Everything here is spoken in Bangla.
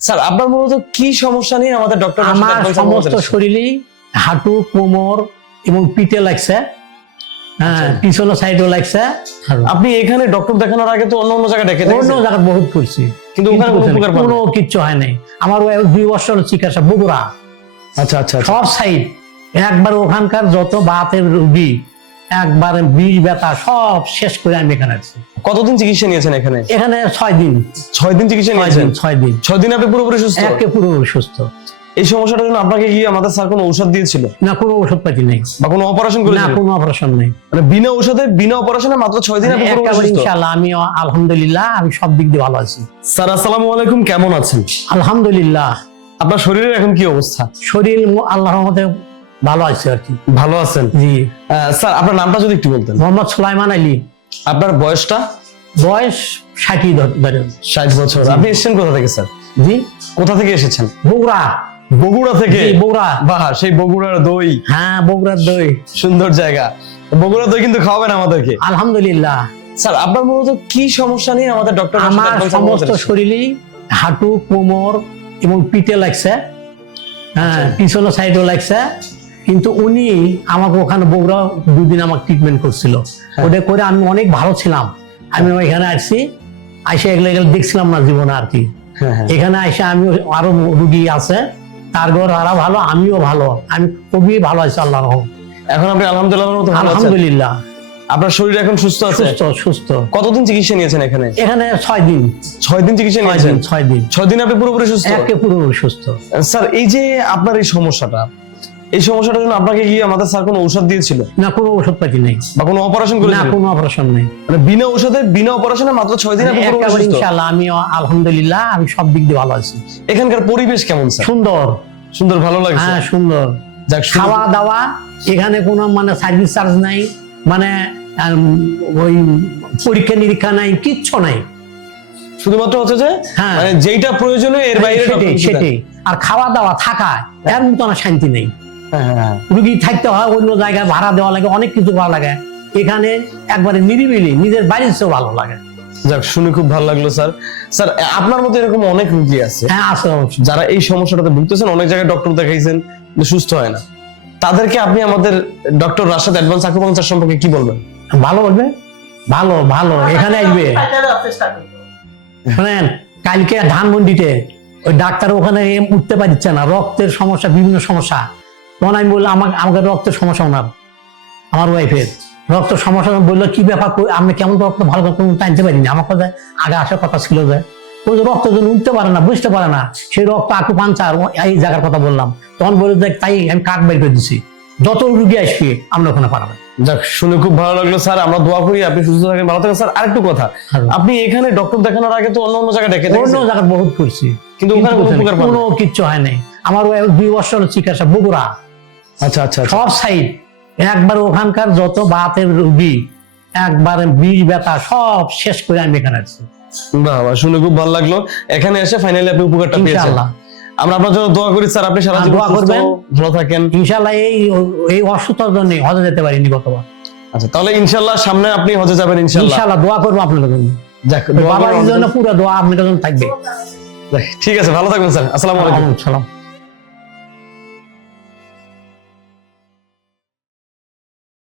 স্যার আপনার মূলত কি সমস্যা নিয়ে আমাদের ডক্টর আমার সমস্ত শরীরেই হাঁটু কোমর এবং পিঠে লাগছে। হ্যাঁ আচ্ছা। পিছনের সাইডও লাগছে। আপনি এখানে ডক্টর দেখানোর আগে তো অন্য অন্য জায়গায় ডেকে অন্য জায়গায় বহুত করছি। কিন্তু ওখানে কোনো উপকার কোনো কিচ্ছু হয় নাই। আমার ওই দুই বছর চিকিৎসা বগুড়া। আচ্ছা আচ্ছা আচ্ছা। সব সাইড একবার ওখানকার যত বাতের রুগী একবার বিষ ব্যথা সব শেষ করে আমি এখানে আছি। কতদিন চিকিৎসা নিয়েছেন এখানে? এখানে ছয় দিন। ছয় দিন চিকিৎসা নিয়েছেন? ছয় দিন। ছয় দিন আপনি পুরোপুরি সুস্থ? একে পুরো সুস্থ। এই সমস্যাটার জন্য আপনাকে কি আমাদের স্যার কোনো ঔষধ দিয়েছিল? না কোনো ওষুধ পাতি নেই। বা কোনো অপারেশন না কোনো অপারেশন নেই। মানে বিনা ঔষধে বিনা অপারেশনে মাত্র ছয় দিন আপনি পুরোপুরি একেবারে সুস্থ? ইনশাল্লাহ আমি আলহামদুলিল্লাহ আমি সব দিক দিয়ে ভালো আছি। স্যার আসসালামু আলাইকুম কেমন আছেন? আলহামদুলিল্লাহ। আপনার শরীরের এখন কি অবস্থা? শরীর আল্লাহর মধ্যে ভালো আছে আর কি। ভালো আছেন? জি। স্যার আপনার নামটা যদি একটু বলতেন। মোহাম্মদ সুলাইমান আলী। আপনার বয়সটা? বয়স ষাটই ধরেন ষাট বছর। আপনি এসেছেন কোথা থেকে স্যার? জি। কোথা থেকে এসেছেন? বগুড়া। বগুড়া থেকে? বগুড়া। বাহ সেই বগুড়ার দই। হ্যাঁ বগুড়ার দই। সুন্দর জায়গা। বগুড়া দই কিন্তু খাওয়াবেন আমাদেরকে। আলহামদুলিল্লাহ। স্যার আপনার মূলত কি সমস্যা নিয়ে আমাদের ডক্টর আমার সমস্ত শরীরেই হাঁটু কোমর এবং পিঠে লাগছে। হ্যাঁ। পিছনের সাইডও লাগছে। কিন্তু উনি আমাকে ওখানে বগুড়া দুদিন আমাকে ট্রিটমেন্ট করছিল। হ্যাঁ। ওটা করে আমি অনেক ভালো ছিলাম। আমি ওইখানে আসছি আইসা এগুলো এগুলো দেখছিলাম না জীবনে আর কি। হ্যাঁ হ্যাঁ। এখানে আইসা আমি আরও রুগী আছে তার ঘর আরও ভালো আমিও ভালো। আমি খুবই ভালো আছি আল্লাহ রহম এখন আপনি আলহামদুলিল্লাহ আলহামদুলিল্লাহ। আপনার শরীর এখন সুস্থ আছে? সুস্থ সুস্থ। কতদিন চিকিৎসা নিয়েছেন এখানে? এখানে ছয় দিন। ছয় দিন চিকিৎসা নিয়েছেন? ছয় দিন। ছয় দিন আপনি পুরোপুরি সুস্থ? একে পুরো সুস্থ। স্যার এই যে আপনার এই সমস্যাটা এই সমস্যাটার জন্য আপনাকে কি আমাদের স্যার কোনো ঔষধ দিয়েছিল? না কোনো ওষুধ পাতি নেই। বা কোনো অপারেশন না করেছিল কোনো অপারেশন নেই। মানে বিনা ঔষধে বিনা অপারেশনে মাত্র ছয় দিন আপনি পুরোপুরি একেবারে সুস্থ? ইনশাআল্লাহ আমি আলহামদুলিল্লাহ আমি সব দিক দিয়ে ভালো আছি। এখানকার পরিবেশ কেমন স্যার? সুন্দর। সুন্দর ভালো লাগছে? হ্যাঁ সুন্দর। যাক শুনে- খাওয়া দাওয়া এখানে কোনো মানে সার্ভিস চার্জ নাই মানে আম, ওই পরীক্ষা নিরীক্ষা নাই কিচ্ছু নাই। শুধুমাত্র হচ্ছে যে হ্যাঁ। মানে যেইটা প্রয়োজনীয় এর বাইরে সেটাই আর খাওয়া দাওয়া থাকা এর মতো না শান্তি নেই। রুগী থাকতে হয় অন্য জায়গায় ভাড়া দেওয়া লাগে অনেক কিছু ভালো লাগে? এখানে একবারে নিরিবিলি নিজের বাড়ির চেয়েও ভালো লাগে। যাক শুনে খুব ভালো লাগল স্যার। স্যার আপনার মতো এরকম অনেক রুগী আছে। হ্যাঁ আছে যারা এই সমস্যাটাতে ভুগতেছেন অনেক জায়গায় ডক্টর দেখাইছেন সুস্থ হয় না। তাদেরকে আপনি আমাদের ডক্টর রাশাদ অ্যাডভান্স আকুপাংচার সম্পর্কে কি বলবেন? ভালো বলবে? ভালো ভালো এখানে আসবে। শোনেন কালকে ধানমন্ডিতে ওই ডাক্তার ওখানে উঠতে পারছে না রক্তের সমস্যা বিভিন্ন সমস্যা। তখন আমি বললাম আমাকে আমাকে রক্তের সমস্যা ওনার আমার ওয়াইফের রক্ত সমস্যা বলল কি ব্যাপার? আমি কেমন রক্ত ভালো করে কোনো টানতে পারিনি। আমার কথা আগে আসার কথা ছিল যে ওই যে রক্ত যেন উঠতে পারে না বুঝতে পারে না সেই রক্ত আকু পাঞ্চার এই জায়গার কথা বললাম। তখন বলে দেখ তাই আমি কাক বের করে দিছি। যত রুগী আসবে আমরা ওখানে পারবেন যাক শুনে খুব ভালো লাগল স্যার। আমরা দোয়া করি আপনি সুস্থ থাকেন ভালো থাকেন। স্যার আরেকটু কথা। আপনি এখানে ডক্টর দেখানোর আগে তো অন্য অন্য জায়গায় ডেকে অন্য জায়গায় বহুত করছি। কিন্তু ওখানে কোনো কিচ্ছু হয় নাই। আমার দুই বছর চিকিৎসা বগুড়া। আচ্ছা আচ্ছা আচ্ছা। সব সাইড। একবার ওখানকার যত বাতের রুগী একবার বিষ ব্যথা সব শেষ করে আমি এখানে আছি। বাহ শুনে খুব ভালো লাগল। এখানে এসে ফাইনালি আপনি উপকারটা পেয়েছেন। আমরা আপনার জন্য দোয়া করি স্যার। আপনি সারা জীবন করবেন। ভালো থাকেন। ইনশাল্লাহ এই এই অসুস্থতার জন্য হজে যেতে পারিনি গতবার। আচ্ছা তাহলে ইনশাল্লাহ সামনে আপনি হজে যাবেন ইনশাল্লাহ ইনশাল্লাহ দোয়া করব আপনাদের জন্য। যাক বাবার জন্য পুরো দোয়া আপনাদের জন্য থাকবে। ঠিক আছে ভালো থাকবেন স্যার। আসসালামু আলাইকুম। সালাম